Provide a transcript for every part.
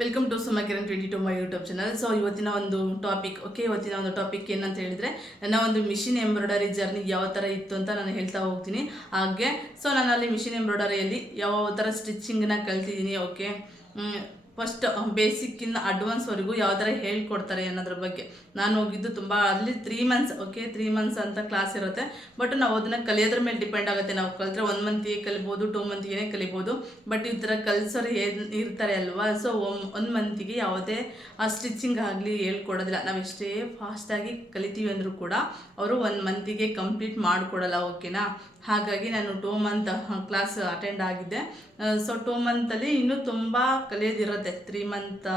Welcome to Sumakiran 22 my YouTube channel. So ಇವತ್ತಿನ ಒಂದು topic ಏನಂತ ಹೇಳಿದರೆ, ನನ್ನ ಒಂದು ಮಿಷಿನ್ ಎಂಬ್ರಾಯ್ಡರಿ ಜರ್ನಿ ಯಾವ ಥರ ಇತ್ತು ಅಂತ ನಾನು ಹೇಳ್ತಾ ಹೋಗ್ತೀನಿ. ಹಾಗೆ ಸೊ ನಾನಲ್ಲಿ ಮಿಷಿನ್ ಎಂಬ್ರಾಯ್ಡರಿಯಲ್ಲಿ ಯಾವ ಥರ ಸ್ಟಿಚಿಂಗ್ನ ಕಲ್ತಿದ್ದೀನಿ. ಓಕೆ, ಫಸ್ಟ್ ಬೇಸಿಕ್ಕಿಂದ ಅಡ್ವಾನ್ಸ್ವರೆಗೂ ಯಾವ ಥರ ಹೇಳ್ಕೊಡ್ತಾರೆ ಅನ್ನೋದ್ರ ಬಗ್ಗೆ ನಾನು ಹೋಗಿದ್ದು ತುಂಬ ಅಲ್ಲಿ 3 ಮಂತ್ಸ್. ಓಕೆ, 3 ಮಂತ್ಸ್ ಅಂತ ಕ್ಲಾಸ್ ಇರುತ್ತೆ. ಬಟ್ ನಾವು ಅದನ್ನು ಕಲಿಯೋದ್ರ ಮೇಲೆ ಡಿಪೆಂಡ್ ಆಗುತ್ತೆ. ನಾವು ಕಲಿತ್ರೆ 1 ಮಂತಿಗೆ ಕಲಿಬೋದು, 2 ಮಂತಿಗೆ ಕಲಿಬೋದು. ಬಟ್ ಈ ಥರ ಕಲ್ಸೋರು ಇರ್ತಾರೆ ಅಲ್ವಾ. ಸೊ 1 ಮಂತಿಗೆ ಯಾವುದೇ ಸ್ಟಿಚಿಂಗ್ ಆಗಲಿ ಹೇಳ್ಕೊಡೋದಿಲ್ಲ. ನಾವು ಎಷ್ಟೇ ಫಾಸ್ಟಾಗಿ ಕಲಿತೀವಿ ಅಂದರೂ ಕೂಡ ಅವರು 1 ಮಂತಿಗೆ ಕಂಪ್ಲೀಟ್ ಮಾಡಿಕೊಡಲ್ಲ. ಓಕೆನಾ. ಹಾಗಾಗಿ ನಾನು 2 ಮಂತ್ ಕ್ಲಾಸ್ ಅಟೆಂಡ್ ಆಗಿದ್ದೆ. ಸೊ 2 ಮಂತಲ್ಲಿ ಇನ್ನೂ ತುಂಬ ಕಲಿಯೋದಿರುತ್ತೆ. 3 ಮಂತ್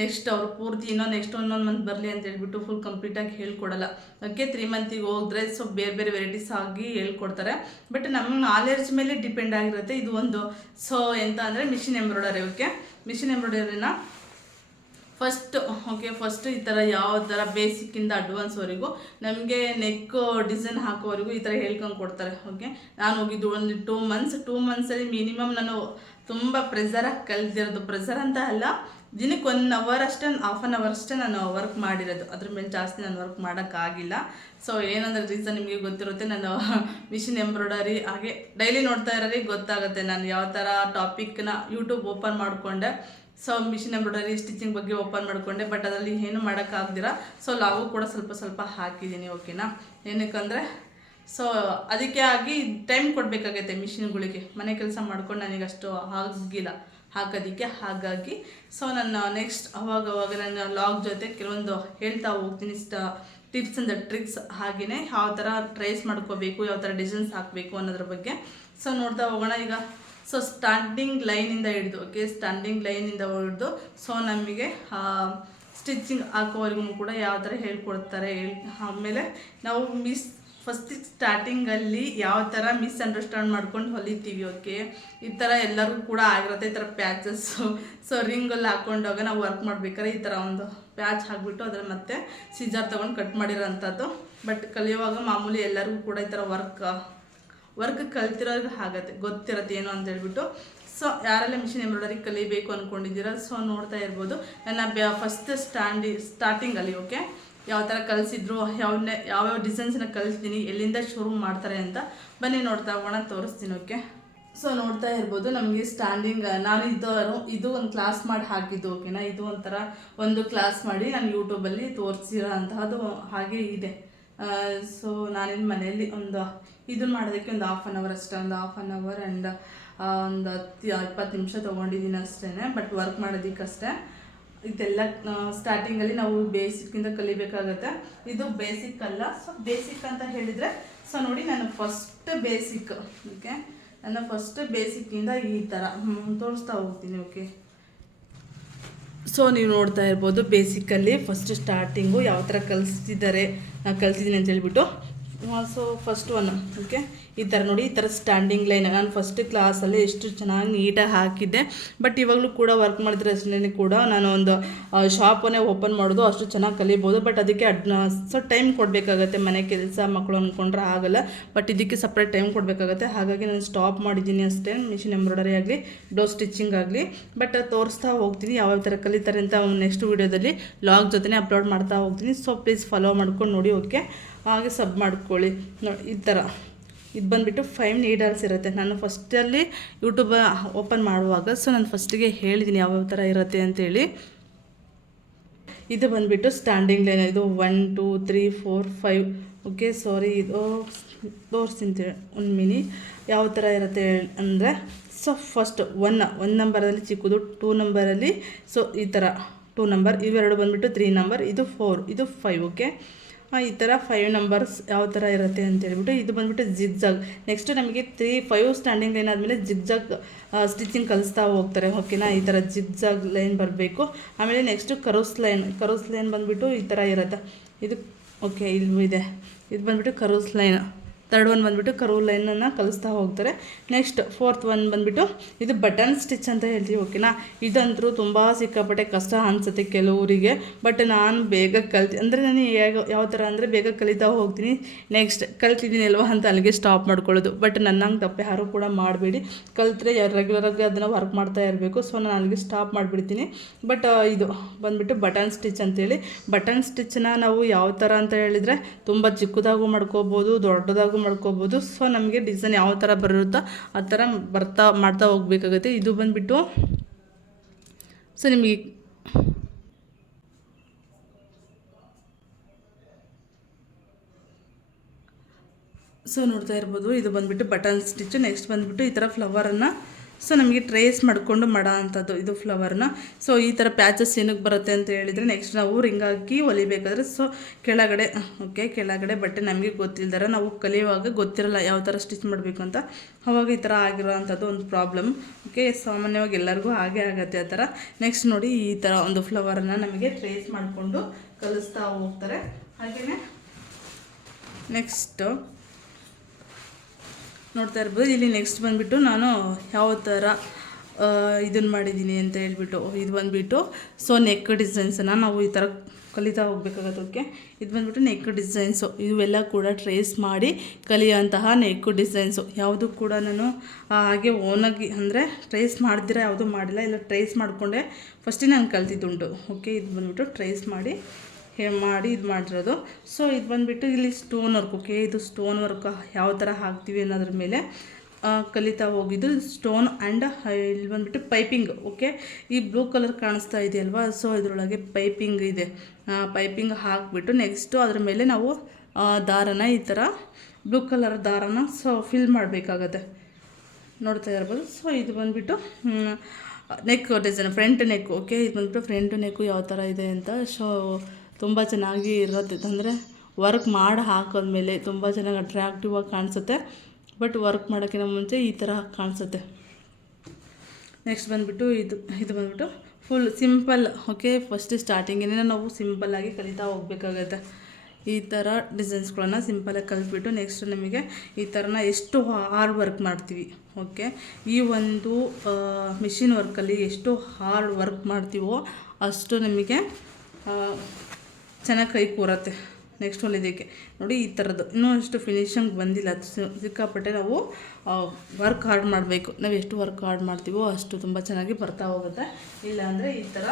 ನೆಕ್ಸ್ಟ್ ಅವರು ಪೂರ್ತಿ ನೆಕ್ಸ್ಟ್ 1 ಮಂತ್ ಬರಲಿ ಅಂತ ಹೇಳ್ಬಿಟ್ಟು ಫುಲ್ ಕಂಪ್ಲೀಟಾಗಿ ಹೇಳ್ಕೊಡಲ್ಲ. ಓಕೆ, 3 ಮಂತಿಗೆ ಹೋದರೆ ಸೊ ಬೇರೆ ವೆರೈಟೀಸ್ ಆಗಿ ಹೇಳ್ಕೊಡ್ತಾರೆ. ಬಟ್ ನಮ್ಮ ನಾಲೆಡ್ಜ್ ಮೇಲೆ ಡಿಪೆಂಡ್ ಆಗಿರುತ್ತೆ ಇದು ಒಂದು. ಸೊ ಎಂತ ಅಂದರೆ ಮಿಷಿನ್ ಎಂಬ್ರಾಯ್ಡರಿ. ಓಕೆ, ಮಿಷಿನ್ ಎಂಬ್ರಾಯ್ಡರಿನ ಫಸ್ಟ್ ಈ ಥರ ಯಾವ ಥರ ಬೇಸಿಕ್ಕಿಂದ ಅಡ್ವಾನ್ಸ್ವರೆಗೂ ನಮಗೆ ನೆಕ್ ಡಿಸೈನ್ ಹಾಕೋವರೆಗೂ ಈ ಥರ ಹೇಳ್ಕೊಂಡು ಕೊಡ್ತಾರೆ. ಓಕೆ, ನಾನು ಹೋಗಿದ್ದು ಒಂದು 2 ಮಂತ್ಸಲ್ಲಿ ಮಿನಿಮಮ್ ನಾನು ತುಂಬ ಪ್ರೆಸರಾಗಿ ಕಲಿತಿರೋದು. ಪ್ರೆಸರ್ ಅಂತ ಅಲ್ಲ, ದಿನಕ್ಕೆ 1 ಅವರ್ ಅಷ್ಟೇ, ½ ಅವರ್ ಅಷ್ಟೇ ನಾನು ವರ್ಕ್ ಮಾಡಿರೋದು. ಅದ್ರ ಮೇಲೆ ಜಾಸ್ತಿ ನಾನು ವರ್ಕ್ ಮಾಡೋಕ್ಕಾಗಿಲ್ಲ. ಸೊ ಏನಂದ್ರೆ ರೀಸನ್ ನಿಮಗೆ ಗೊತ್ತಿರುತ್ತೆ. ನಾನು ಮಿಷಿನ್ ಎಂಬ್ರಾಯ್ಡರಿ ಹಾಗೆ ಡೈಲಿ ನೋಡ್ತಾ ಇರೋರಿಗೆ ಗೊತ್ತಾಗುತ್ತೆ ನಾನು ಯಾವ ಥರ ಟಾಪಿಕ್ನ ಯೂಟ್ಯೂಬ್ ಓಪನ್ ಮಾಡಿಕೊಂಡೆ. ಸೊ ಮಿಷಿನ್ ಎಂಬ್ರಾಯ್ಡರಿ ಸ್ಟಿಚಿಂಗ್ ಬಗ್ಗೆ ಓಪನ್ ಮಾಡಿಕೊಂಡೆ. ಬಟ್ ಅದರಲ್ಲಿ ಏನು ಮಾಡೋಕ್ಕಾಗ್ದಿರ ಸೊ ಲಾಗು ಕೂಡ ಸ್ವಲ್ಪ ಹಾಕಿದ್ದೀನಿ. ಓಕೆನಾ. ಏನಕ್ಕಂದರೆ ಸೊ ಅದಕ್ಕೆ ಆಗಿ ಟೈಮ್ ಕೊಡಬೇಕಾಗೈತೆ ಮಿಷಿನ್ಗಳಿಗೆ. ಮನೆ ಕೆಲಸ ಮಾಡ್ಕೊಂಡು ನನಗಷ್ಟು ಆಗಿಲ್ಲ ಹಾಕೋದಕ್ಕೆ. ಹಾಗಾಗಿ ಸೊ ನಾನು ನೆಕ್ಸ್ಟ್ ಅವಾಗ ನನ್ನ ಲಾಗ್ ಜೊತೆ ಕೆಲವೊಂದು ಹೇಳ್ತಾ ಹೋಗ್ತೀನಿ, ಟಿಪ್ಸ್ ಆ್ಯಂಡ್ ಟ್ರಿಕ್ಸ್. ಹಾಗೆಯೇ ಯಾವ ಥರ ಟ್ರೇಸ್ ಮಾಡ್ಕೋಬೇಕು, ಯಾವ ಥರ ಡಿಸೈನ್ಸ್ ಹಾಕಬೇಕು ಅನ್ನೋದ್ರ ಬಗ್ಗೆ ಸೊ ನೋಡ್ತಾ ಹೋಗೋಣ. ಈಗ ಸೊ ಸ್ಟಾರ್ಟಿಂಗ್ ಲೈನಿಂದ ಹಿಡಿದು ಹಿಡಿದು ಸೊ ನಮಗೆ ಸ್ಟಿಚಿಂಗ್ ಹಾಕೋವರೆಗೂ ಕೂಡ ಯಾವ ಥರ ಹೇಳ್ಕೊಡ್ತಾರೆ. ಆಮೇಲೆ ನಾವು ಫಸ್ಟಿಗೆ ಸ್ಟಾರ್ಟಿಂಗಲ್ಲಿ ಯಾವ ಥರ ಮಿಸ್ಅಂಡರ್ಸ್ಟ್ಯಾಂಡ್ ಮಾಡ್ಕೊಂಡು ಹೊಲಿತೀವಿ. ಓಕೆ, ಈ ಥರ ಎಲ್ಲರಿಗೂ ಕೂಡ ಆಗಿರುತ್ತೆ. ಈ ಥರ ಪ್ಯಾಚಸ್ಸು ಸೊ ರಿಂಗಲ್ಲಿ ಹಾಕ್ಕೊಂಡಾಗ ನಾವು ವರ್ಕ್ ಮಾಡ್ಬೇಕಾದ್ರೆ ಈ ಥರ ಒಂದು ಪ್ಯಾಚ್ ಹಾಕ್ಬಿಟ್ಟು ಅದ್ರ ಮತ್ತೆ ಸಿಜರ್ ತೊಗೊಂಡು ಕಟ್ ಮಾಡಿರೋಂಥದ್ದು. ಬಟ್ ಕಲಿಯುವಾಗ ಮಾಮೂಲಿ ಎಲ್ಲರಿಗೂ ಕೂಡ ಈ ಥರ ವರ್ಕ್ ಕಲ್ತಿರೋರಿಗೆ ಆಗತ್ತೆ, ಗೊತ್ತಿರತ್ತೆ ಏನು ಅಂತ ಹೇಳ್ಬಿಟ್ಟು. ಸೊ ಯಾರೆಲ್ಲ ಮಿಷಿನ್ ಎಂಬ್ರಾಯ್ಡರಿ ಕಲಿಬೇಕು ಅಂದ್ಕೊಂಡಿದ್ದೀರ ಸೊ ನೋಡ್ತಾ ಇರ್ಬೋದು. ನನ್ನ ಫಸ್ಟ್ ಸ್ಟಾರ್ಟಿಂಗಲ್ಲಿ ಓಕೆ ಯಾವ ಥರ ಕಲಿಸಿದ್ರು, ಯಾವ್ಯಾವ ಡಿಸೈನ್ಸ್ನ ಕಲಿಸ್ತೀನಿ, ಎಲ್ಲಿಂದ ಶುರು ಮಾಡ್ತಾರೆ ಅಂತ ಬನ್ನಿ ನೋಡ್ತಾ ಹೋಗೋಣ, ತೋರಿಸ್ತೀನಿ. ಓಕೆ, ಸೊ ನೋಡ್ತಾ ಇರ್ಬೋದು ನಮಗೆ ಸ್ಟ್ಯಾಂಡಿಂಗ್ ನಾನು ಇದು ಒಂದು ಕ್ಲಾಸ್ ಮಾಡಿ ಹಾಕಿದ್ದು. ಓಕೆನಾ. ಇದು ಒಂಥರ ಒಂದು ಕ್ಲಾಸ್ ಮಾಡಿ ನಾನು ಯೂಟ್ಯೂಬಲ್ಲಿ ತೋರಿಸಿರೋ ಅಂತಹದ್ದು ಹಾಗೆ ಇದೆ. ಸೊ ನಾನಿನ್ನು ಮನೆಯಲ್ಲಿ ಇದನ್ನು ಮಾಡೋದಕ್ಕೆ ಒಂದು ½ ಅವರ್ ಅಷ್ಟೇ, ಒಂದು ½ ಅವರ್ ಆ್ಯಂಡ್ ಒಂದು 10-20 ನಿಮಿಷ ತೊಗೊಂಡಿದ್ದೀನಿ ಅಷ್ಟೇ. ಬಟ್ ವರ್ಕ್ ಮಾಡೋದಕ್ಕಷ್ಟೇ. ಇದೆಲ್ಲ ಸ್ಟಾರ್ಟಿಂಗಲ್ಲಿ ನಾವು ಬೇಸಿಕ್ಕಿಂದ ಕಲಿಬೇಕಾಗತ್ತೆ. ಇದು ಬೇಸಿಕ್ ಅಲ್ಲ. ಸೊ ಬೇಸಿಕ್ ಅಂತ ಹೇಳಿದರೆ ಸೊ ನೋಡಿ ನಾನು ಫಸ್ಟ್ ಬೇಸಿಕ್. ಓಕೆ, ನನ್ನ ಫಸ್ಟ್ ಬೇಸಿಕ್ಕಿಂದ ಈ ಥರ ತೋರಿಸ್ತಾ ಹೋಗ್ತೀನಿ. ಓಕೆ, ಸೊ ನೀವು ನೋಡ್ತಾ ಇರ್ಬೋದು ಬೇಸಿಕಲ್ಲಿ ಫಸ್ಟ್ ಸ್ಟಾರ್ಟಿಂಗು ಯಾವ ಥರ ಕಲಿಸಿದ್ದೀನಿ ಅಂತ ಹೇಳ್ಬಿಟ್ಟು. ಸೊ ಫಸ್ಟ್ ಒನ್ ಓಕೆ ಈ ಥರ ನೋಡಿ, ಈ ಥರ ಸ್ಟ್ಯಾಂಡಿಂಗ್ ಲೈನ್ ನಾನು ಫಸ್ಟ್ ಕ್ಲಾಸಲ್ಲಿ ಎಷ್ಟು ಚೆನ್ನಾಗಿ ನೀಟಾಗಿ ಹಾಕಿದ್ದೆ. ಬಟ್ ಇವಾಗಲೂ ಕೂಡ ವರ್ಕ್ ಮಾಡಿದ್ರೆ ಅಷ್ಟೇ ಕೂಡ ನಾನು ಒಂದು ಶಾಪನ್ನೇ ಓಪನ್ ಮಾಡೋದು ಅಷ್ಟು ಚೆನ್ನಾಗಿ ಕಲಿಬೋದು. ಬಟ್ ಅದಕ್ಕೆ ಸೊ ಟೈಮ್ ಕೊಡಬೇಕಾಗತ್ತೆ. ಮನೆ ಕೆಲಸ ಮಕ್ಕಳು ಅಂದ್ಕೊಂಡ್ರೆ ಆಗಲ್ಲ. ಬಟ್ ಇದಕ್ಕೆ ಸಪ್ರೇಟ್ ಟೈಮ್ ಕೊಡಬೇಕಾಗತ್ತೆ. ಹಾಗಾಗಿ ನಾನು ಸ್ಟಾಪ್ ಮಾಡಿದ್ದೀನಿ ಅಷ್ಟೇ. ಮಿಷಿನ್ ಎಂಬ್ರಾಯ್ಡರಿ ಆಗಲಿ, ಬ್ಲೌಸ್ ಸ್ಟಿಚಿಂಗ್ ಆಗಲಿ. ಬಟ್ ತೋರಿಸ್ತಾ ಹೋಗ್ತೀನಿ ಯಾವ್ಯಾವ ಥರ ಕಲಿತಾರೆ ಅಂತ ನೆಕ್ಸ್ಟ್ ವೀಡಿಯೋದಲ್ಲಿ ಲಾಗ್ ಜೊತೆ ಅಪ್ಲೋಡ್ ಮಾಡ್ತಾ ಹೋಗ್ತೀನಿ. ಸೊ ಪ್ಲೀಸ್ ಫಾಲೋ ಮಾಡ್ಕೊಂಡು ನೋಡಿ. ಓಕೆ, ಹಾಗೆ ಸಬ್ ಮಾಡ್ಕೊಳ್ಳಿ. ನೋಡಿ ಈ ಥರ ಇದು ಬಂದುಬಿಟ್ಟು 5 ನೀಡಲ್ಸ್ ಇರುತ್ತೆ. ನಾನು ಫಸ್ಟಲ್ಲಿ ಯೂಟ್ಯೂಬ್ ಓಪನ್ ಮಾಡುವಾಗ ಸೊ ನಾನು ಫಸ್ಟಿಗೆ ಹೇಳಿದ್ದೀನಿ ಯಾವ್ಯಾವ ಥರ ಇರುತ್ತೆ ಅಂತೇಳಿ. ಇದು ಬಂದುಬಿಟ್ಟು ಸ್ಟ್ಯಾಂಡಿಂಗ್ ಲೈನ್. ಇದು 1 2 3 4 5 ಓಕೆ ಸಾರಿ ಇದು ತೋರಿಸ್ತೀನಿ ಒಂದು ಮಿನಿಟ್ ಯಾವ ಥರ ಇರುತ್ತೆ ಅಂದರೆ. ಸೊ ಫಸ್ಟ್ 1 ನಂಬರಲ್ಲಿ ಚಿಕ್ಕದು, 2 ನಂಬರಲ್ಲಿ ಸೊ ಈ ಥರ 2 ನಂಬರ್, ಇವೆರಡು ಬಂದುಬಿಟ್ಟು 3 ನಂಬರ್, ಇದು 4, ಇದು 5. ಓಕೆ, ಈ ಥರ 5 ನಂಬರ್ಸ್ ಯಾವ ಥರ ಇರುತ್ತೆ ಅಂತೇಳ್ಬಿಟ್ಟು. ಇದು ಬಂದುಬಿಟ್ಟು ಜಿಗ್ಜಾಗ್. ನೆಕ್ಸ್ಟು ನಮಗೆ 3-5 ಸ್ಟ್ಯಾಂಡಿಂಗ್ ಲೈನ್ ಆದಮೇಲೆ ಜಿಗ್ಜಾಗ್ ಸ್ಟಿಚಿಂಗ್ ಕಲಿಸ್ತಾ ಹೋಗ್ತಾರೆ. ಓಕೆನಾ. ಈ ಥರ ಜಿಗ್ಜಾಗ್ ಲೈನ್ ಬರಬೇಕು. ಆಮೇಲೆ ನೆಕ್ಸ್ಟು ಕರೋಸ್ ಲೈನ್ ಬಂದುಬಿಟ್ಟು ಈ ಥರ ಇರುತ್ತೆ. ಇದು ಓಕೆ ಇಲ್ಲೂ ಇದೆ. ಇದು ಬಂದುಬಿಟ್ಟು ಕರೋಸ್ ಲೈನ್. ಥರ್ಡ್ ಒನ್ ಬಂದುಬಿಟ್ಟು ಕರ್ವ್ ಲೈನನ್ನು ಕಲಿಸ್ತಾ ಹೋಗ್ತಾರೆ. ನೆಕ್ಸ್ಟ್ ಫೋರ್ತ್ ಒನ್ ಬಂದುಬಿಟ್ಟು ಇದು ಬಟನ್ ಸ್ಟಿಚ್ ಅಂತ ಹೇಳ್ತೀವಿ, ಓಕೆನಾ. ಇದಂತರೂ ತುಂಬ ಸಿಕ್ಕಾಪಟ್ಟೆ ಕಷ್ಟ ಅನಿಸುತ್ತೆ ಕೆಲವರಿಗೆ, ಬಟ್ ನಾನು ಬೇಗ ಅಂದರೆ ನಾನು ಯಾವ ಥರ ಅಂದರೆ ಬೇಗ ಕಲಿತಾ ಹೋಗ್ತೀನಿ. ನೆಕ್ಸ್ಟ್ ಕಲ್ತಿದ್ದೀನಿ ಅಲ್ವಾ ಅಂತ ಅಲ್ಲಿಗೆ ಸ್ಟಾಪ್ ಮಾಡ್ಕೊಳ್ಳೋದು. ಬಟ್ ನನ್ನಂಗೆ ತಪ್ಪು ಯಾರೂ ಕೂಡ ಮಾಡಬೇಡಿ, ಕಲಿತ್ರೆ ರೆಗ್ಯುಲರಾಗಿ ಅದನ್ನು ವರ್ಕ್ ಮಾಡ್ತಾ ಇರಬೇಕು. ಸೊ ನಾನು ಅಲ್ಲಿಗೆ ಸ್ಟಾಪ್ ಮಾಡಿಬಿಡ್ತೀನಿ. ಬಟ್ ಇದು ಬಂದುಬಿಟ್ಟು ಬಟನ್ ಸ್ಟಿಚ್ ಅಂತೇಳಿ. ಬಟನ್ ಸ್ಟಿಚ್ಚನ್ನ ನಾವು ಯಾವ ಥರ ಅಂತ ಹೇಳಿದರೆ ತುಂಬ ಚಿಕ್ಕದಾಗೂ ಮಾಡ್ಕೋಬೋದು, ದೊಡ್ಡದಾಗೂ ಮಾಡ್ಕೋಬೋದು. ಸೊ ನಮಗೆ ಡಿಸೈನ್ ಯಾವ ಥರ ಬರುತ್ತೋ ಆ ಥರ ಮಾಡ್ತಾ ಹೋಗ್ಬೇಕಾಗುತ್ತೆ. ಇದು ಬಂದುಬಿಟ್ಟು ಸೊ ನಿಮಗೆ ನೋಡ್ತಾ ಇರ್ಬೋದು, ಇದು ಬಂದುಬಿಟ್ಟು ಬಟನ್ ಸ್ಟಿಚ್ಚು. ನೆಕ್ಸ್ಟ್ ಬಂದುಬಿಟ್ಟು ಈ ಥರ ಫ್ಲವರನ್ನು ಸೊ ನಮಗೆ ಟ್ರೇಸ್ ಮಾಡಿಕೊಂಡು ಮಾಡೋ ಅಂಥದ್ದು ಇದು ಫ್ಲವರ್ನ. ಸೊ ಈ ಥರ ಪ್ಯಾಚಸ್ ಏನಕ್ಕೆ ಬರುತ್ತೆ ಅಂತ ಹೇಳಿದರೆ ನೆಕ್ಸ್ಟ್ ನಾವು ರಿಂಗ್ ಹಾಕಿ ಹೊಲಿಬೇಕಾದ್ರೆ ಸೊ ಕೆಳಗಡೆ ಬಟ್ಟೆ ನಮಗೆ ಗೊತ್ತಿಲ್ದಾರ ನಾವು ಕಲಿಯುವಾಗ ಗೊತ್ತಿರಲ್ಲ ಯಾವ ಥರ ಸ್ಟಿಚ್ ಮಾಡಬೇಕು ಅಂತ, ಅವಾಗ ಈ ಥರ ಆಗಿರೋ ಅಂಥದ್ದು ಒಂದು ಪ್ರಾಬ್ಲಮ್. ಸಾಮಾನ್ಯವಾಗಿ ಎಲ್ಲರಿಗೂ ಹಾಗೇ ಆಗುತ್ತೆ ಆ ಥರ. ನೆಕ್ಸ್ಟ್ ನೋಡಿ ಈ ಥರ ಒಂದು ಫ್ಲವರನ್ನು ನಮಗೆ ಟ್ರೇಸ್ ಮಾಡಿಕೊಂಡು ಕಲಿಸ್ತಾ ಹೋಗ್ತಾರೆ. ಹಾಗೆಯೇ ನೆಕ್ಸ್ಟು ನೋಡ್ತಾ ಇರ್ಬೋದು, ಇಲ್ಲಿ ನೆಕ್ಸ್ಟ್ ಬಂದುಬಿಟ್ಟು ನಾನು ಯಾವ ಥರ ಇದನ್ನು ಮಾಡಿದ್ದೀನಿ ಅಂತ ಹೇಳ್ಬಿಟ್ಟು ಇದು ಬಂದುಬಿಟ್ಟು ಸೊ ನೆಕ್ ಡಿಸೈನ್ಸನ್ನು ನಾವು ಈ ಥರ ಕಲಿತಾ ಹೋಗ್ಬೇಕಾಗೋದಕ್ಕೆ. ಇದು ಬಂದುಬಿಟ್ಟು ನೆಕ್ ಡಿಸೈನ್ಸು, ಇವೆಲ್ಲ ಕೂಡ ಟ್ರೇಸ್ ಮಾಡಿ ಕಲಿಯೋಂತಹ ನೆಕ್ ಡಿಸೈನ್ಸು. ಯಾವುದು ಕೂಡ ನಾನು ಹಾಗೆ ಓನಾಗಿ ಅಂದರೆ ಟ್ರೇಸ್ ಮಾಡ್ದಿರ ಯಾವುದೂ ಮಾಡಿಲ್ಲ, ಇಲ್ಲ ಟ್ರೇಸ್ ಮಾಡಿಕೊಂಡೆ ಫಸ್ಟಿಗೆ ನಾನು ಕಲ್ತಿದ್ದುಂಟು. ಇದು ಬಂದುಬಿಟ್ಟು ಟ್ರೇಸ್ ಮಾಡಿ ಇದು ಮಾಡಿರೋದು. ಸೊ ಇದು ಬಂದುಬಿಟ್ಟು ಇಲ್ಲಿ ಸ್ಟೋನ್ ವರ್ಕ್, ಇದು ಸ್ಟೋನ್ ವರ್ಕ್ ಯಾವ ಥರ ಹಾಕ್ತೀವಿ ಅನ್ನೋದ್ರ ಮೇಲೆ ಕಲಿತಾ ಹೋಗಿದ್ದು. ಸ್ಟೋನ್ ಆ್ಯಂಡ್ ಇಲ್ಲಿ ಬಂದುಬಿಟ್ಟು ಪೈಪಿಂಗ್. ಈ ಬ್ಲೂ ಕಲರ್ ಕಾಣಿಸ್ತಾ ಇದೆಯಲ್ವಾ, ಸೊ ಇದರೊಳಗೆ ಪೈಪಿಂಗ್ ಇದೆ. ಪೈಪಿಂಗ್ ಹಾಕಿಬಿಟ್ಟು ನೆಕ್ಸ್ಟು ಅದ್ರ ಮೇಲೆ ನಾವು ದಾರನ ಈ ಥರ ಬ್ಲೂ ಕಲರ್ ದಾರನ ಸೊ ಫಿಲ್ ಮಾಡಬೇಕಾಗತ್ತೆ, ನೋಡ್ತಾ ಇರ್ಬೋದು. ಸೊ ಇದು ಬಂದುಬಿಟ್ಟು ನೆಕ್ ಡಿಸೈನ್ ಫ್ರಂಟ್ ನೆಕ್. ಇದು ಬಂದುಬಿಟ್ಟು ಫ್ರಂಟ್ ನೆಕ್ಕು ಯಾವ ಥರ ಇದೆ ಅಂತ. ಸೊ ತುಂಬ ಚೆನ್ನಾಗಿ ಇರುತ್ತೆ, ಅಂದರೆ ವರ್ಕ್ ಮಾಡಿ ಹಾಕೋದ್ಮೇಲೆ ತುಂಬ ಚೆನ್ನಾಗಿ ಅಟ್ರಾಕ್ಟಿವ್ ಆಗಿ ಕಾಣಿಸುತ್ತೆ. ಬಟ್ ವರ್ಕ್ ಮಾಡೋಕ್ಕಿಂತ ಮುಂಚೆ ಈ ಥರ ಕಾಣಿಸುತ್ತೆ. ನೆಕ್ಸ್ಟ್ ಬಂದುಬಿಟ್ಟು ಇದು ಬಂದುಬಿಟ್ಟು ಫುಲ್ ಸಿಂಪಲ್. ಫಸ್ಟ್ ಸ್ಟಾರ್ಟಿಂಗೇನೆ ನಾವು ಸಿಂಪಲ್ಲಾಗಿ ಕಲಿತಾ ಹೋಗ್ಬೇಕಾಗತ್ತೆ. ಈ ಥರ ಡಿಸೈನ್ಸ್ಗಳನ್ನು ಸಿಂಪಲಾಗಿ ಕಲಿತ್ಬಿಟ್ಟು ನೆಕ್ಸ್ಟ್ ನಮಗೆ ಈ ಥರನ ಎಷ್ಟು ಹಾರ್ಡ್ ವರ್ಕ್ ಮಾಡ್ತೀವಿ. ಈ ಒಂದು ಮಿಷಿನ್ ವರ್ಕಲ್ಲಿ ಎಷ್ಟು ಹಾರ್ಡ್ ವರ್ಕ್ ಮಾಡ್ತೀವೋ ಅಷ್ಟು ನಮಗೆ ಚೆನ್ನಾಗಿ ಕೈ ಕೂರತ್ತೆ ನೆಕ್ಸ್ಟ್ ಹೊಲಿದಕ್ಕೆ. ನೋಡಿ ಈ ಥರದ್ದು ಇನ್ನೂ ಅಷ್ಟು ಫಿನಿಶಿಂಗ್ ಬಂದಿಲ್ಲ, ಸಿಕ್ಕಾಪಟ್ಟೆ ನಾವು ವರ್ಕ್ ಹಾರ್ಡ್ ಮಾಡಬೇಕು. ನಾವು ಎಷ್ಟು ವರ್ಕ್ ಹಾರ್ಡ್ ಮಾಡ್ತೀವೋ ಅಷ್ಟು ತುಂಬ ಚೆನ್ನಾಗಿ ಬರ್ತಾ ಹೋಗುತ್ತೆ. ಇಲ್ಲಾಂದರೆ ಈ ಥರ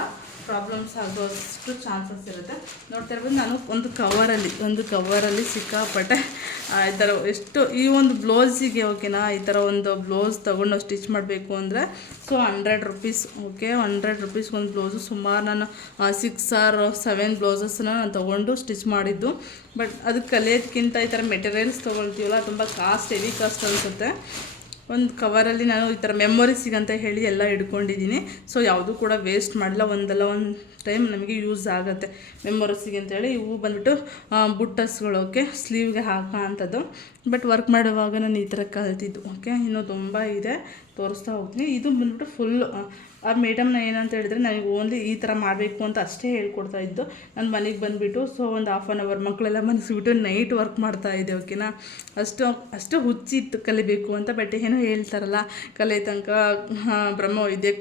ಪ್ರಾಬ್ಲಮ್ಸ್ ಆಗೋಷ್ಟು ಚಾನ್ಸಸ್ ಇರುತ್ತೆ. ನೋಡ್ತಾ ಇರ್ಬೋದು, ನಾನು ಒಂದು ಕವರಲ್ಲಿ ಸಿಕ್ಕಾಪಟ್ಟೆ ಈ ಥರ ಎಷ್ಟು ಈ ಒಂದು ಬ್ಲೌಸಿಗೆ ಈ ಥರ ಒಂದು ಬ್ಲೌಸ್ ತೊಗೊಂಡು ನಾವು ಸ್ಟಿಚ್ ಮಾಡಬೇಕು ಅಂದರೆ ಸೊ 100 rupees. 100 rupees ಒಂದು ಬ್ಲೌಸು. ಸುಮಾರು ನಾನು 6 or 7 ಬ್ಲೌಸಸ್ನ ನಾನು ತೊಗೊಂಡು ಸ್ಟಿಚ್ ಮಾಡಿದ್ದು. ಬಟ್ ಅದಕ್ಕೆ ಕಲಿಯೋದಕ್ಕಿಂತ ಈ ಥರ ಮೆಟೀರಿಯಲ್ಸ್ ತೊಗೊಳ್ತೀವಲ್ಲ ತುಂಬ ಹೆವಿ ಕಾಸ್ಟ್ ಅನಿಸುತ್ತೆ. ಒಂದು ಕವರಲ್ಲಿ ನಾನು ಈ ಥರ ಮೆಮೊರೀಸಿಗೆ ಅಂತ ಹೇಳಿ ಎಲ್ಲ ಇಟ್ಕೊಂಡಿದ್ದೀನಿ. ಸೊ ಯಾವುದೂ ಕೂಡ ವೇಸ್ಟ್ ಮಾಡಿಲ್ಲ, ಒಂದಲ್ಲ ಒಂದು ಟೈಮ್ ನಮಗೆ ಯೂಸ್ ಆಗುತ್ತೆ ಮೆಮೊರೀಸಿಗೆ ಅಂತೇಳಿ. ಇವು ಬಂದುಬಿಟ್ಟು ಬುಟ್ಟಸ್ಗಳು ಸ್ಲೀವ್ಗೆ ಹಾಕೋ ಅಂಥದ್ದು. ಬಟ್ ವರ್ಕ್ ಮಾಡುವಾಗ ನಾನು ಈ ಥರ ಕಲ್ತಿದ್ದು. ಇನ್ನೂ ತುಂಬ ಇದೆ, ತೋರಿಸ್ತಾ ಹೋಗ್ತೀನಿ. ಇದು ಬಂದುಬಿಟ್ಟು ಫುಲ್ ಆ ಮೇಡಮ್ನ ಏನಂತ ಹೇಳಿದ್ರೆ ನನಗೆ ಓನ್ಲಿ ಈ ಥರ ಮಾಡಬೇಕು ಅಂತ ಅಷ್ಟೇ ಹೇಳ್ಕೊಡ್ತಾ ಇದ್ದು. ನಾನು ಮನೆಗೆ ಬಂದುಬಿಟ್ಟು ಸೊ ಒಂದು 1/2 hour ಮಕ್ಕಳೆಲ್ಲ ಮನಸ್ಬಿಟ್ಟು ನೈಟ್ ವರ್ಕ್ ಮಾಡ್ತಾಯಿದ್ದೆ. ಅಷ್ಟು ಹುಚ್ಚಿತ್ತು ಕಲಿಬೇಕು ಅಂತ. ಬಟ್ ಏನೋ ಹೇಳ್ತಾರಲ್ಲ, ಕಲೆ ತನಕ ಬ್ರಹ್ಮವಿದ್ಯೆ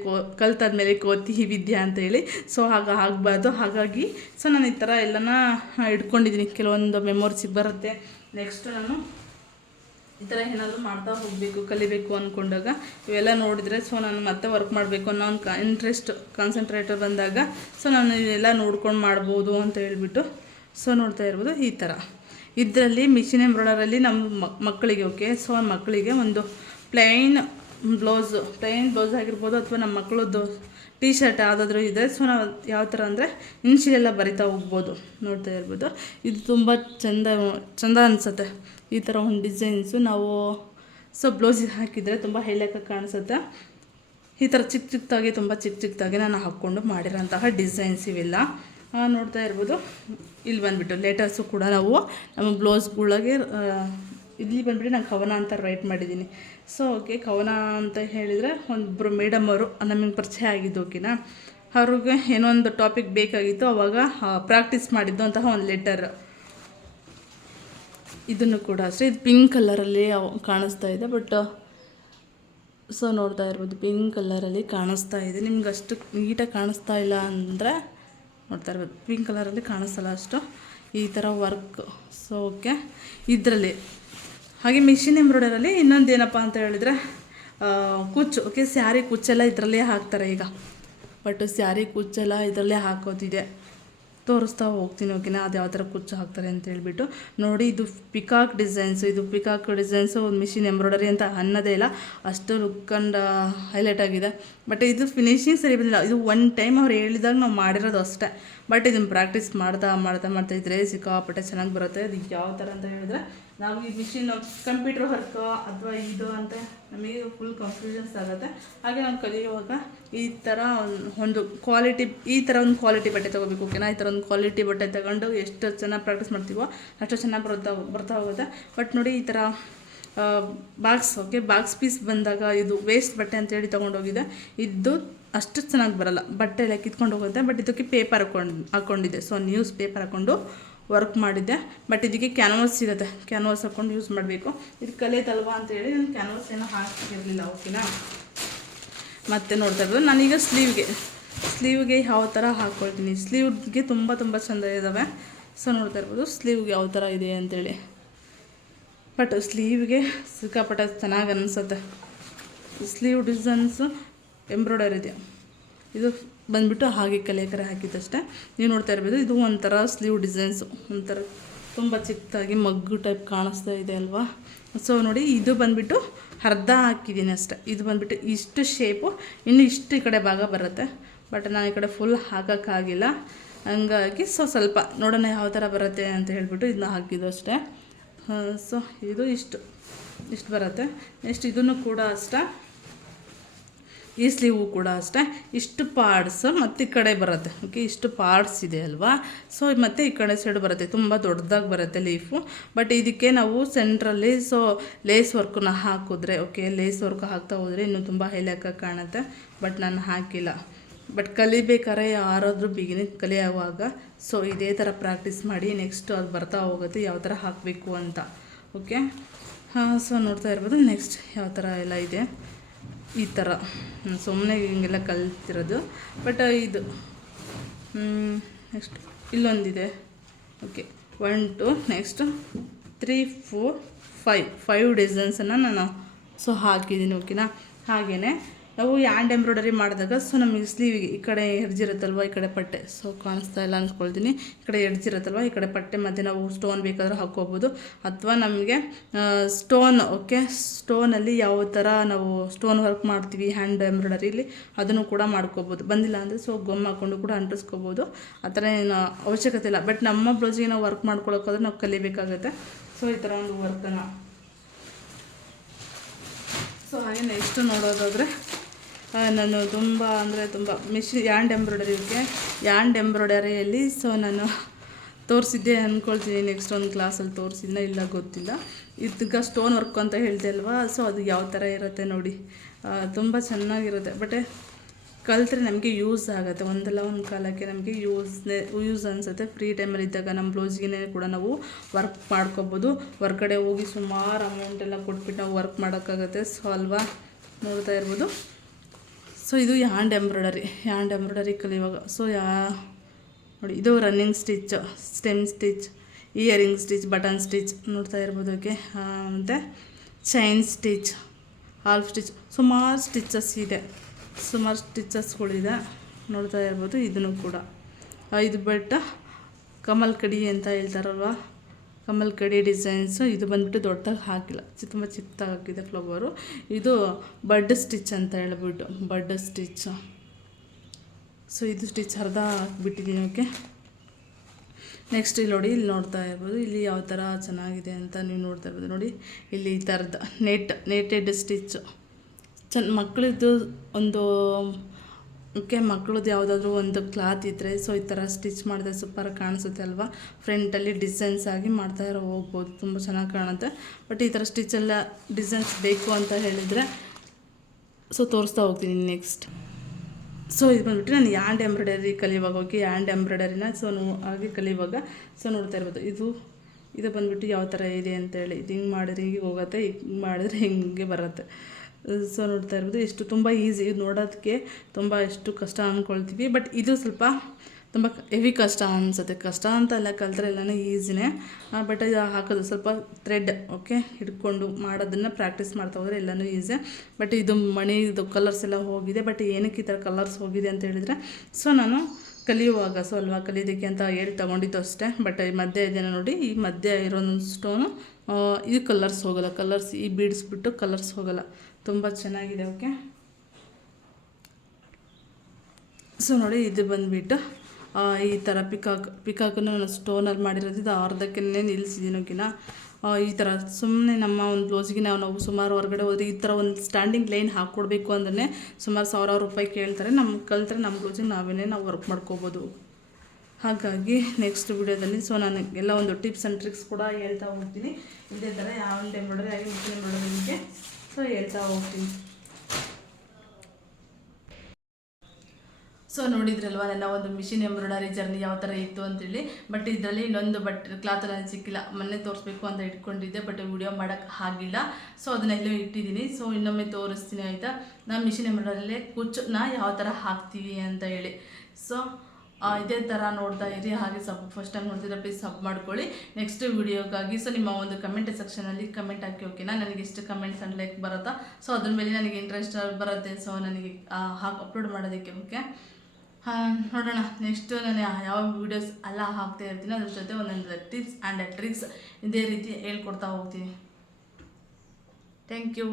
ಕಲ್ತಾದ್ಮೇಲೆ ಕೋತಿ ವಿದ್ಯೆ ಅಂತೇಳಿ. ಸೊ ಆಗಬಾರ್ದು. ಹಾಗಾಗಿ ಸೊ ನಾನು ಈ ಥರ ಎಲ್ಲನ ಇಟ್ಕೊಂಡಿದ್ದೀನಿ. ಕೆಲವೊಂದು ಮೆಮೊರೀಸಿಗೆ ಬರುತ್ತೆ. ನೆಕ್ಸ್ಟ್ ನಾನು ಈ ಥರ ಏನಾದರೂ ಮಾಡ್ತಾ ಹೋಗಬೇಕು, ಕಲಿಬೇಕು ಅಂದ್ಕೊಂಡಾಗ ಇವೆಲ್ಲ ನೋಡಿದರೆ ಸೊ ನಾನು ಮತ್ತೆ ವರ್ಕ್ ಮಾಡಬೇಕು ಅನ್ನೋ ಒಂದು ಇಂಟ್ರೆಸ್ಟ್ ಕಾನ್ಸಂಟ್ರೇಟರ್ ಬಂದಾಗ ಸೊ ನಾನು ಇವೆಲ್ಲ ನೋಡ್ಕೊಂಡು ಮಾಡ್ಬೋದು ಅಂತ ಹೇಳ್ಬಿಟ್ಟು ಸೊ ನೋಡ್ತಾ ಇರ್ಬೋದು. ಈ ಥರ ಇದರಲ್ಲಿ ಮಿಷಿನ್ ಎಂಬ್ರಾಯ್ಡರಲ್ಲಿ ನಮ್ಮ ಮಕ್ಕಳಿಗೆ ಸೊ ಮಕ್ಕಳಿಗೆ ಒಂದು ಪ್ಲೈನ್ ಬ್ಲೌಸ್ ಆಗಿರ್ಬೋದು, ಅಥವಾ ನಮ್ಮ ಮಕ್ಕಳದ್ದು ಟೀ ಶರ್ಟ್ ಯಾವುದಾದ್ರೂ ಇದೆ. ಸೊ ನಾವು ಯಾವ ಥರ ಅಂದರೆ ಇನ್ಶಿಯೆಲ್ಲ ಬರಿತಾ ಹೋಗ್ಬೋದು, ನೋಡ್ತಾ ಇರ್ಬೋದು. ಇದು ತುಂಬ ಚಂದ ಅನಿಸುತ್ತೆ ಈ ಥರ ಒಂದು ಡಿಸೈನ್ಸು. ನಾವು ಸೊ ಬ್ಲೌಸಿಗೆ ಹಾಕಿದರೆ ತುಂಬ ಹೇಳಕ್ಕೆ ಕಾಣಿಸುತ್ತೆ. ಈ ಥರ ತುಂಬ ಚಿಕ್ಕದಾಗಿ ನಾನು ಹಾಕ್ಕೊಂಡು ಮಾಡಿರೋಂತಹ ಡಿಸೈನ್ಸ್ ಇವೆಲ್ಲ ನೋಡ್ತಾ ಇರ್ಬೋದು. ಇಲ್ಲಿ ಬಂದುಬಿಟ್ಟು ಲೇಟರ್ಸು ಕೂಡ ನಾವು ನಮ್ಮ ಬ್ಲೌಸ್ಗಳಿಗೆ ಇಲ್ಲಿ ಬಂದುಬಿಟ್ಟು ನಾನು ಕವನ ಅಂತ ರೈಟ್ ಮಾಡಿದ್ದೀನಿ. ಸೊ ಕವನ ಅಂತ ಹೇಳಿದರೆ ಒಂದೊಬ್ಬರು ಮೇಡಮ್ ಅವರು ನಮಗೆ ಪರಿಚಯ ಆಗಿದ್ದು. ಅವ್ರಿಗೆ ಏನೋ ಒಂದು ಟಾಪಿಕ್ ಬೇಕಾಗಿತ್ತು, ಆವಾಗ ಪ್ರಾಕ್ಟೀಸ್ ಮಾಡಿದ್ದು ಅಂತಹ ಒಂದು ಲೆಟರ್. ಇದನ್ನು ಕೂಡ ಅಷ್ಟೇ, ಇದು ಪಿಂಕ್ ಕಲರಲ್ಲಿ ಕಾಣಿಸ್ತಾ ಇದೆ. ಬಟ್ ಸೊ ನೋಡ್ತಾ ಇರ್ಬೋದು ಪಿಂಕ್ ಕಲರಲ್ಲಿ ಕಾಣಿಸ್ತಾ ಇದೆ. ನಿಮ್ಗೆ ಅಷ್ಟು ನೀಟಾಗಿ ಕಾಣಿಸ್ತಾ ಇಲ್ಲ ಅಂದರೆ ನೋಡ್ತಾ ಇರ್ಬೋದು ಪಿಂಕ್ ಕಲರಲ್ಲಿ ಕಾಣಿಸ್ತಲ್ಲ ಅಷ್ಟು ಈ ಥರ ವರ್ಕ್. ಸೊ ಓಕೆ, ಇದರಲ್ಲಿ ಹಾಗೆ ಮಿಷಿನ್ ಎಂಬ್ರಾಯ್ಡರಲ್ಲಿ ಇನ್ನೊಂದು ಏನಪ್ಪ ಅಂತ ಹೇಳಿದರೆ ಕುಚ್ಚು. ಓಕೆ, ಸ್ಯಾರಿ ಕುಚ್ಚೆಲ್ಲ ಇದರಲ್ಲೇ ಹಾಕ್ತಾರೆ ಈಗ. ಬಟ್ ಸ್ಯಾರಿ ಕುಚ್ಚೆಲ್ಲ ಇದರಲ್ಲೇ ಹಾಕೋದಿದೆ, ತೋರಿಸ್ತಾ ಹೋಗ್ತೀನಿ. ಓಕೆನಾ, ಅದು ಯಾವ ಥರ ಕುಚ್ಚು ಹಾಕ್ತಾರೆ ಅಂತ ಹೇಳ್ಬಿಟ್ಟು ನೋಡಿ. ಇದು ಪಿಕಾಕ್ ಡಿಸೈನ್ಸು, ಇದು ಪಿಕಾಕ್ ಡಿಸೈನ್ಸು ಮಿಷಿನ್ ಎಂಬ್ರಾಯ್ಡರಿ ಅಂತ ಅನ್ನೋದೇ ಇಲ್ಲ, ಅಷ್ಟು ಲುಕ್ ಆ್ಯಂಡ್ ಹೈಲೈಟ್ ಆಗಿದೆ. ಬಟ್ ಇದು ಫಿನಿಶಿಂಗ್ ಸರಿ ಬಂದಿಲ್ಲ. ಇದು ಒನ್ ಟೈಮ್ ಅವ್ರು ಹೇಳಿದಾಗ ನಾವು ಮಾಡಿರೋದು ಅಷ್ಟೇ. ಬಟ್ ಇದನ್ನು ಪ್ರಾಕ್ಟೀಸ್ ಮಾಡ್ತಾ ಇದ್ರೆ ಸಿಕ್ಕಾಪಟ್ಟೆ ಚೆನ್ನಾಗಿ ಬರುತ್ತೆ. ಅದು ಯಾವ ಥರ ಅಂತ ಹೇಳಿದ್ರೆ, ನಾವು ಈ ಮಿಷಿನ್ ಕಂಪ್ಯೂಟರ್ ವರ್ಕ್ ಅಥವಾ ಇದು ಅಂತ ನಮಗೆ ಫುಲ್ ಕನ್ಫ್ಯೂಷನ್ಸ್ ಆಗುತ್ತೆ. ಹಾಗೆ ನಾವು ಕಲಿಯುವಾಗ ಈ ಥರ ಒಂದು ಕ್ವಾಲಿಟಿ, ಈ ಥರ ಒಂದು ಕ್ವಾಲಿಟಿ ಬಟ್ಟೆ ತೊಗೋಬೇಕು. ಓಕೆನಾ, ಈ ಥರ ಒಂದು ಕ್ವಾಲಿಟಿ ಬಟ್ಟೆ ತಗೊಂಡು ಎಷ್ಟು ಚೆನ್ನಾಗಿ ಪ್ರಾಕ್ಟೀಸ್ ಮಾಡ್ತೀವೋ ಅಷ್ಟು ಚೆನ್ನಾಗಿ ಬರ್ತಾ ಹೋಗುತ್ತೆ. ಬಟ್ ನೋಡಿ ಈ ಥರ ಬಾಕ್ಸ್, ಓಕೆ, ಬಾಕ್ಸ್ ಪೀಸ್ ಬಂದಾಗ ಇದು ವೇಸ್ಟ್ ಬಟ್ಟೆ ಅಂತೇಳಿ ತೊಗೊಂಡೋಗಿದೆ. ಇದು ಅಷ್ಟು ಚೆನ್ನಾಗಿ ಬರೋಲ್ಲ, ಬಟ್ಟೆ ಎಲ್ಲ ಕಿತ್ಕೊಂಡು ಹೋಗುತ್ತೆ. ಬಟ್ ಇದಕ್ಕೆ ಪೇಪರ್ ಹಾಕ್ಕೊಂಡಿದ್ದೆ. ಸೊ ನ್ಯೂಸ್ ಪೇಪರ್ ಹಾಕ್ಕೊಂಡು ವರ್ಕ್ ಮಾಡಿದ್ದೆ. ಬಟ್ ಇದಕ್ಕೆ ಕ್ಯಾನ್ವಾಸ್ ಸಿಗುತ್ತೆ, ಕ್ಯಾನ್ವಾಸ್ ಹಾಕ್ಕೊಂಡು ಯೂಸ್ ಮಾಡಬೇಕು. ಇದು ಕಲಿಯೋದಲ್ವಾ ಅಂತೇಳಿ ನಾನು ಕ್ಯಾನ್ವಾಸ್ ಏನೋ ಹಾಕಿರಲಿಲ್ಲ. ಓಕೆನಾ, ಮತ್ತು ನೋಡ್ತಾ ಇರ್ಬೋದು ನಾನೀಗ ಸ್ಲೀವ್ಗೆ ಯಾವ ಥರ ಹಾಕ್ಕೊಳ್ತೀನಿ. ಸ್ಲೀವ್ಗೆ ತುಂಬ ಚೆಂದ ಇದ್ದಾವೆ. ಸೊ ನೋಡ್ತಾ ಇರ್ಬೋದು ಸ್ಲೀವ್ಗೆ ಯಾವ ಥರ ಇದೆ ಅಂತೇಳಿ. ಬಟ್ ಸ್ಲೀವ್ಗೆ ಸಿಕ್ಕಾಪಟ್ಟೆ ಚೆನ್ನಾಗಿ ಅನಿಸುತ್ತೆ. ಸ್ಲೀವ್ ಡಿಸೈನ್ಸು ಎಂಬ್ರಾಯ್ಡರಿ ಇದೆ. ಇದು ಬಂದುಬಿಟ್ಟು ಹಾಗೆ ಕಲೆಕರೆ ಹಾಕಿದ್ದಷ್ಟೇ. ನೀವು ನೋಡ್ತಾ ಇರ್ಬೋದು ಇದು ಒಂಥರ ಸ್ಲೀವ್ ಡಿಸೈನ್ಸು, ಒಂಥರ ತುಂಬ ಚಿಕ್ಕದಾಗಿ ಮಗ್ಗು ಟೈಪ್ ಕಾಣಿಸ್ತಾ ಇದೆ ಅಲ್ವಾ. ಸೊ ನೋಡಿ, ಇದು ಬಂದುಬಿಟ್ಟು ಅರ್ಧ ಹಾಕಿದ್ದೀನಿ ಅಷ್ಟೇ. ಇದು ಬಂದುಬಿಟ್ಟು ಇಷ್ಟು ಶೇಪು, ಇನ್ನು ಇಷ್ಟು ಈ ಕಡೆ ಭಾಗ ಬರುತ್ತೆ. ಬಟ್ ನಾನು ಈ ಕಡೆ ಫುಲ್ ಹಾಕೋಕ್ಕಾಗಿಲ್ಲ, ಹಂಗಾಗಿ ಸ್ವಲ್ಪ ನೋಡೋಣ ಯಾವ ಥರ ಬರುತ್ತೆ ಅಂತ ಹೇಳ್ಬಿಟ್ಟು ಇದನ್ನ ಹಾಕಿದ್ದು ಅಷ್ಟೇ. ಸೊ ಇದು ಇಷ್ಟು ಬರುತ್ತೆ. ನೆಕ್ಸ್ಟ್ ಇದನ್ನು ಕೂಡ ಅಷ್ಟೇ, ಈ ಸ್ಲೀವು ಕೂಡ ಅಷ್ಟೇ. ಇಷ್ಟು ಪಾರ್ಟ್ಸ್ ಮತ್ತು ಈ ಕಡೆ ಬರುತ್ತೆ. ಓಕೆ, ಇಷ್ಟು ಪಾರ್ಟ್ಸ್ ಇದೆ ಅಲ್ವಾ. ಸೊ ಮತ್ತು ಈ ಕಡೆ ಸೈಡ್ ಬರುತ್ತೆ, ತುಂಬ ದೊಡ್ಡದಾಗಿ ಬರುತ್ತೆ ಲೀಫು. ಬಟ್ ಇದಕ್ಕೆ ನಾವು ಸೆಂಟ್ರಲ್ಲಿ ಸೊ ಲೇಸ್ ವರ್ಕನ್ನ ಹಾಕಿದ್ರೆ, ಓಕೆ, ಲೇಸ್ ವರ್ಕ್ ಹಾಕ್ತಾ ಹೋದರೆ ಇನ್ನೂ ತುಂಬ ಹೈಲೈಟಾಗಿ ಕಾಣುತ್ತೆ. ಬಟ್ ನಾನು ಹಾಕಿಲ್ಲ. ಬಟ್ ಕಲಿಬೇಕಾದ್ರೆ ಯಾರಾದರೂ ಬಿಗಿನಿಂಗ್ ಕಲಿಯುವಾಗ ಸೊ ಇದೇ ಥರ ಪ್ರಾಕ್ಟೀಸ್ ಮಾಡಿ ನೆಕ್ಸ್ಟ್ ಅದು ಬರ್ತಾ ಹೋಗುತ್ತೆ ಯಾವ ಥರ ಹಾಕಬೇಕು ಅಂತ. ಓಕೆ, ಸೊ ನೋಡ್ತಾ ಇರ್ಬೋದು ನೆಕ್ಸ್ಟ್ ಯಾವ ಥರ ಎಲ್ಲ ಇದೆ. ಈ ಥರ ಸುಮ್ಮನೆ ಹಿಂಗೆಲ್ಲ ಕಲ್ತಿರೋದು. ಬಟ್ ಇದು ನೆಕ್ಸ್ಟ್ ಇಲ್ಲೊಂದಿದೆ. ಓಕೆ, 1 2 ನೆಕ್ಸ್ಟ್ 3 4 5 ಡಿಸೈನ್ಸನ್ನು ನಾನು ಸೊ ಹಾಕಿದ್ದೀನಿ. ಓಕೆನಾ, ಹಾಗೆಯೇ ನಾವು ಹ್ಯಾಂಡ್ ಎಂಬ್ರಾಯ್ಡರಿ ಮಾಡಿದಾಗ ಸೊ ನಮಗೆ ಸ್ಲೀವಿಗೆ ಈ ಕಡೆ ಎಡ್ಜಿರುತ್ತಲ್ವ, ಈ ಕಡೆ ಪಟ್ಟೆ ಸೊ ಕಾಣಿಸ್ತಾ ಇಲ್ಲ ಅಂದ್ಕೊಳ್ತೀನಿ. ಈ ಕಡೆ ಎಡ್ಜಿರುತ್ತಲ್ವ, ಈ ಕಡೆ ಪಟ್ಟೆ ಮತ್ತು ನಾವು ಸ್ಟೋನ್ ಬೇಕಾದರೂ ಹಾಕ್ಕೋಬೋದು. ಅಥವಾ ನಮಗೆ ಸ್ಟೋನ್, ಓಕೆ, ಸ್ಟೋನಲ್ಲಿ ಯಾವ ಥರ ನಾವು ಸ್ಟೋನ್ ವರ್ಕ್ ಮಾಡ್ತೀವಿ ಹ್ಯಾಂಡ್ ಎಂಬ್ರಾಯ್ಡರಿಲಿ ಅದನ್ನು ಕೂಡ ಮಾಡ್ಕೋಬೋದು. ಬಂದಿಲ್ಲ ಅಂದರೆ ಸೊ ಗೊಮ್ಮ ಹಾಕ್ಕೊಂಡು ಕೂಡ ಅಂಟಿಸ್ಕೋಬೋದು. ಆ ಥರ ಏನು ಅವಶ್ಯಕತೆ ಇಲ್ಲ. ಬಟ್ ನಮ್ಮ ಬ್ಲೌಸಿಗೆ ನಾವು ವರ್ಕ್ ಮಾಡ್ಕೊಳ್ಳೋಕ್ಕಾದ್ರೆ ನಾವು ಕಲಿಬೇಕಾಗುತ್ತೆ. ಸೊ ಈ ಥರ ಒಂದು ವರ್ಕನ್ನು ಸೊ ಹಾಗೆ ನೆಕ್ಸ್ಟ್ ನೋಡೋದಾದರೆ ನಾನು ತುಂಬ ಹ್ಯಾಂಡ್ ಎಂಬ್ರಾಯ್ಡರಿಯಲ್ಲಿ ಸೊ ನಾನು ತೋರಿಸಿದ್ದೆ ಅಂದ್ಕೊಳ್ತೀನಿ. ನೆಕ್ಸ್ಟ್ ಒಂದು ಕ್ಲಾಸಲ್ಲಿ ತೋರಿಸಿದ್ನ ಇಲ್ಲ ಗೊತ್ತಿಲ್ಲ. ಇದಕ್ಕೆ ಸ್ಟೋನ್ ವರ್ಕ್ ಅಂತ ಹೇಳ್ದೆ ಅಲ್ವಾ. ಸೊ ಅದು ಯಾವ ಥರ ಇರುತ್ತೆ ನೋಡಿ, ತುಂಬ ಚೆನ್ನಾಗಿರುತ್ತೆ. ಬಟ್ ಕಲಿತ್ರೆ ನಮಗೆ ಯೂಸ್ ಆಗುತ್ತೆ, ಒಂದಲ್ಲ ಒಂದು ಕಾಲಕ್ಕೆ ನಮಗೆ ಯೂಸ್ ಅನಿಸುತ್ತೆ. ಫ್ರೀ ಟೈಮಲ್ಲಿ ಇದ್ದಾಗ ನಮ್ಮ ಬ್ಲೌಸ್ಗೆ ಕೂಡ ನಾವು ವರ್ಕ್ ಮಾಡ್ಕೋಬೋದು. ಹೊರ್ಗಡೆ ಹೋಗಿ ಸುಮಾರು ಅಮೌಂಟೆಲ್ಲ ಕೊಟ್ಬಿಟ್ಟು ನಾವು ವರ್ಕ್ ಮಾಡೋಕ್ಕಾಗುತ್ತೆ. ಸೊ ಅಲ್ವಾ, ನೋಡ್ತಾ ಇರ್ಬೋದು. ಸೊ ಇದು ಹ್ಯಾಂಡ್ ಎಂಬ್ರಾಯ್ಡರಿ ಕಲಿಯುವಾಗ ಸೊ ನೋಡಿ, ಇದು running stitch, stem stitch, earring stitch, button stitch ನೋಡ್ತಾ ಇರ್ಬೋದು. ಓಕೆ, ಮತ್ತು ಚೈನ್ ಸ್ಟಿಚ್, ಹಾಲ್ಫ್ ಸ್ಟಿಚ್, ಸುಮಾರು ಸ್ಟಿಚಸ್ಗಳಿದೆ ನೋಡ್ತಾ ಇರ್ಬೋದು. ಇದನ್ನು ಕೂಡ ಇದು ಬಟ್ ಕಮಲ್ ಕಡಿ ಅಂತ ಹೇಳ್ತಾರಲ್ವ, ಕಮಲ್ ಕಡಿ ಡಿಸೈನ್ಸು. ಇದು ಬಂದುಬಿಟ್ಟು ದೊಡ್ಡದಾಗಿ ಹಾಕಿಲ್ಲ, ತುಂಬ ಚಿಕ್ಕದಾಗಿ ಹಾಕಿದೆ ಫ್ಲವರು. ಇದು ಬಡ್ ಸ್ಟಿಚ್ ಅಂತ ಹೇಳ್ಬಿಟ್ಟು ಬಡ್ ಸ್ಟಿಚ್. ಸೊ ಇದು ಸ್ಟಿಚ್ ಅರ್ಧ ಹಾಕ್ಬಿಟ್ಟಿದ್ದೀನಿ. ಓಕೆ, ನೆಕ್ಸ್ಟ್ ಇಲ್ಲಿ ನೋಡಿ, ಇಲ್ಲಿ ನೋಡ್ತಾ ಇರ್ಬೋದು. ಇಲ್ಲಿ ಯಾವ ಥರ ಚೆನ್ನಾಗಿದೆ ಅಂತ ನೀವು ನೋಡ್ತಾ ಇರ್ಬೋದು. ನೋಡಿ ಇಲ್ಲಿ ಈ ಥರದ ನೆಟೆಡ್ ಸ್ಟಿಚ್ಚು ಮಕ್ಕಳದ್ದು ಒಂದು ಓಕೆ, ಮಕ್ಕಳದ್ದು ಯಾವುದಾದ್ರೂ ಒಂದು ಕ್ಲಾತ್ ಇದ್ದರೆ ಸೊ ಈ ಥರ ಸ್ಟಿಚ್ ಮಾಡಿದ್ರೆ ಸೂಪರಾಗಿ ಕಾಣಿಸುತ್ತೆ ಅಲ್ವಾ. ಫ್ರಂಟಲ್ಲಿ ಡಿಸೈನ್ಸ್ ಆಗಿ ಮಾಡ್ತಾ ಹೋಗ್ಬೋದು, ತುಂಬ ಚೆನ್ನಾಗಿ ಕಾಣುತ್ತೆ. ಬಟ್ ಈ ಥರ ಸ್ಟಿಚೆಲ್ಲ ಡಿಸೈನ್ಸ್ ಬೇಕು ಅಂತ ಹೇಳಿದರೆ ಸೊ ತೋರಿಸ್ತಾ ಹೋಗ್ತೀನಿ ನೆಕ್ಸ್ಟ್. ಸೊ ಇದು ಬಂದುಬಿಟ್ಟು ನಾನು ಹ್ಯಾಂಡ್ ಎಂಬ್ರಾಯ್ಡರಿ ಕಲಿಯುವಾಗ, ಓಕೆ, ಹ್ಯಾಂಡ್ ಎಂಬ್ರಾಯ್ಡರಿನ ಸೊ ಹಾಗೆ ಕಲಿಯುವಾಗ ಸೊ ನೋಡ್ತಾ ಇರ್ಬೋದು. ಇದು ಇದು ಬಂದುಬಿಟ್ಟು ಯಾವ ಥರ ಇದೆ ಅಂತೇಳಿ, ಇದು ಹಿಂಗೆ ಮಾಡಿದ್ರೆ ಹೀಗೆ ಹೋಗುತ್ತೆ, ಹಿಂಗೆ ಮಾಡಿದ್ರೆ ಹಿಂಗೆ ಬರುತ್ತೆ. ಸೊ ನೋಡ್ತಾ ಇರ್ಬೋದು ಎಷ್ಟು ತುಂಬ ಈಸಿ, ಇದು ನೋಡೋದಕ್ಕೆ ತುಂಬ ಎಷ್ಟು ಕಷ್ಟ ಅಂದ್ಕೊಳ್ತೀವಿ, ಬಟ್ ಇದು ಸ್ವಲ್ಪ ತುಂಬ ಹೆವಿ ಕಷ್ಟ ಅನಿಸುತ್ತೆ. ಕಷ್ಟ ಅಂತ ಎಲ್ಲ ಕಲಿತ್ರೆ ಎಲ್ಲನೂ ಈಸಿನೇ, ಬಟ್ ಇದು ಹಾಕೋದು ಸ್ವಲ್ಪ ಥ್ರೆಡ್ ಓಕೆ ಹಿಡ್ಕೊಂಡು ಮಾಡೋದನ್ನು ಪ್ರಾಕ್ಟೀಸ್ ಮಾಡ್ತಾ ಹೋದರೆ ಎಲ್ಲನೂ ಈಸಿ. ಬಟ್ ಇದು ಮಣಿದು ಕಲರ್ಸ್ ಎಲ್ಲ ಹೋಗಿದೆ. ಬಟ್ ಏನಕ್ಕೆ ಈ ಥರ ಕಲರ್ಸ್ ಹೋಗಿದೆ ಅಂತ ಹೇಳಿದರೆ, ಸೊ ನಾನು ಕಲಿಯುವಾಗ ಸ್ವಲ್ಪ ಕಲಿಯೋದಕ್ಕೆ ಅಂತ ಹೇಳಿ ತೊಗೊಂಡಿದ್ದು ಅಷ್ಟೇ. ಬಟ್ ಈ ಮಧ್ಯೆ ಇದೆಯೋ ನೋಡಿ, ಈ ಮಧ್ಯೆ ಇರೋದೊಂದು ಸ್ಟೋನು ಇದು ಕಲರ್ಸ್ ಹೋಗೋಲ್ಲ, ಕಲರ್ಸ್ ಈ ಬಿಡಿಸ್ಬಿಟ್ಟು ಕಲರ್ಸ್ ಹೋಗೋಲ್ಲ, ತುಂಬ ಚೆನ್ನಾಗಿದೆ ಓಕೆ. ಸೊ ನೋಡಿ ಇದು ಬಂದುಬಿಟ್ಟು ಈ ಥರ ಪಿಕಾಕನ್ನು ನಾನು ಸ್ಟೋನಲ್ಲಿ ಮಾಡಿರೋದು, ಇದು ಅರ್ಧಕ್ಕೆ ನಿಲ್ಲಿಸಿದ್ದೀನೋಕಿನ ಈ ಥರ ಸುಮ್ಮನೆ ನಮ್ಮ ಒಂದು ಬ್ಲೌಸ್ಗೆ ನಾವು ಸುಮಾರು ಹೊರಗಡೆ ಹೋದರೆ ಈ ಥರ ಒಂದು ಸ್ಟ್ಯಾಂಡಿಂಗ್ ಲೈನ್ ಹಾಕ್ಕೊಡ್ಬೇಕು ಅಂದ್ರೆ ಸುಮಾರು 1000 ರೂಪಾಯಿ ಕೇಳ್ತಾರೆ. ನಮ್ಮ ಕಲಿತ್ರೆ ನಮ್ಮ ಬ್ಲೌಸಿಗೆ ನಾವು ವರ್ಕ್ ಮಾಡ್ಕೋಬೋದು. ಹಾಗಾಗಿ ನೆಕ್ಸ್ಟ್ ವಿಡಿಯೋದಲ್ಲಿ ಸೊ ನಾನು ಎಲ್ಲ ಒಂದು ಟಿಪ್ಸ್ ಆ್ಯಂಡ್ ಟ್ರಿಕ್ಸ್ ಕೂಡ ಹೇಳ್ತಾ ಹೋಗ್ತೀನಿ. ಇದೇ ಥರ ಯಾವ ಎಂಬ್ರಾಯ್ಡರಿ ಆಗಿ ಮಿಷಿನ್ ಎಂಬ್ರಾಯ್ಡರಿಗೆ ಸೊ ಹೇಳ್ತಾ ಹೋಗ್ತೀನಿ. ಸೊ ನೋಡಿದ್ರಲ್ವ ನನ್ನ ಒಂದು ಮಿಷಿನ್ ಎಂಬ್ರಾಯ್ಡರಿ ಜರ್ನಿ ಯಾವ ಥರ ಇತ್ತು ಅಂತೇಳಿ. ಬಟ್ ಇದರಲ್ಲಿ ಇನ್ನೊಂದು ಕ್ಲಾತ್ ನನಗೆ ಸಿಕ್ಕಿಲ್ಲ, ಮೊನ್ನೆ ತೋರಿಸ್ಬೇಕು ಅಂತ ಇಟ್ಕೊಂಡಿದ್ದೆ, ಬಟ್ ವಿಡಿಯೋ ಮಾಡೋಕ್ಕೆ ಆಗಿಲ್ಲ. ಸೊ ಅದನ್ನೆಲ್ಲೋ ಇಟ್ಟಿದ್ದೀನಿ. ಸೊ ಇನ್ನೊಮ್ಮೆ ತೋರಿಸ್ತೀನಿ ಆಯಿತಾ, ನಾನು ಮಿಷಿನ್ ಎಂಬ್ರಾಯ್ಡರಿಯಲ್ಲಿ ಕುಚ್ಚನ್ನ ಯಾವ ಥರ ಹಾಕ್ತೀವಿ ಅಂತ ಹೇಳಿ. ಸೊ ಇದೇ ಥರ ನೋಡ್ತಾ ಇರಿ. ಹಾಗೆ ಫಸ್ಟ್ ಟೈಮ್ ನೋಡ್ತಿದ್ರೆ ಪ್ಲೀಸ್ ಸಬ್ ಮಾಡ್ಕೊಳ್ಳಿ. ನೆಕ್ಸ್ಟ್ ವಿಡಿಯೋಗಾಗಿ ಸೊ ನಿಮ್ಮ ಒಂದು ಕಮೆಂಟ್ ಸೆಕ್ಷನಲ್ಲಿ ಕಮೆಂಟ್ ಹಾಕಿ ಓಕೆನಾ, ನನಗೆ ಎಷ್ಟು ಕಮೆಂಟ್ಸ್ ಆ್ಯಂಡ್ ಲೈಕ್ ಬರುತ್ತಾ, ಸೊ ಅದ್ರ ಮೇಲೆ ನನಗೆ ಇಂಟ್ರೆಸ್ಟ್ ಬರುತ್ತೆ. ಸೊ ನನಗೆ ಅಪ್ಲೋಡ್ ಮಾಡೋದಕ್ಕೆ ಓಕೆ. ನೋಡೋಣ ನೆಕ್ಸ್ಟ್ ನಾನು ಯಾವ ವೀಡಿಯೋಸ್ ಎಲ್ಲ ಹಾಕ್ತಾ ಇರ್ತೀನಿ, ಅದ್ರ ಜೊತೆ ಒಂದೊಂದು ಟಿಪ್ಸ್ ಆ್ಯಂಡ್ ಟ್ರಿಕ್ಸ್ ಇದೇ ರೀತಿ ಹೇಳ್ಕೊಡ್ತಾ ಹೋಗ್ತೀನಿ. Thank you.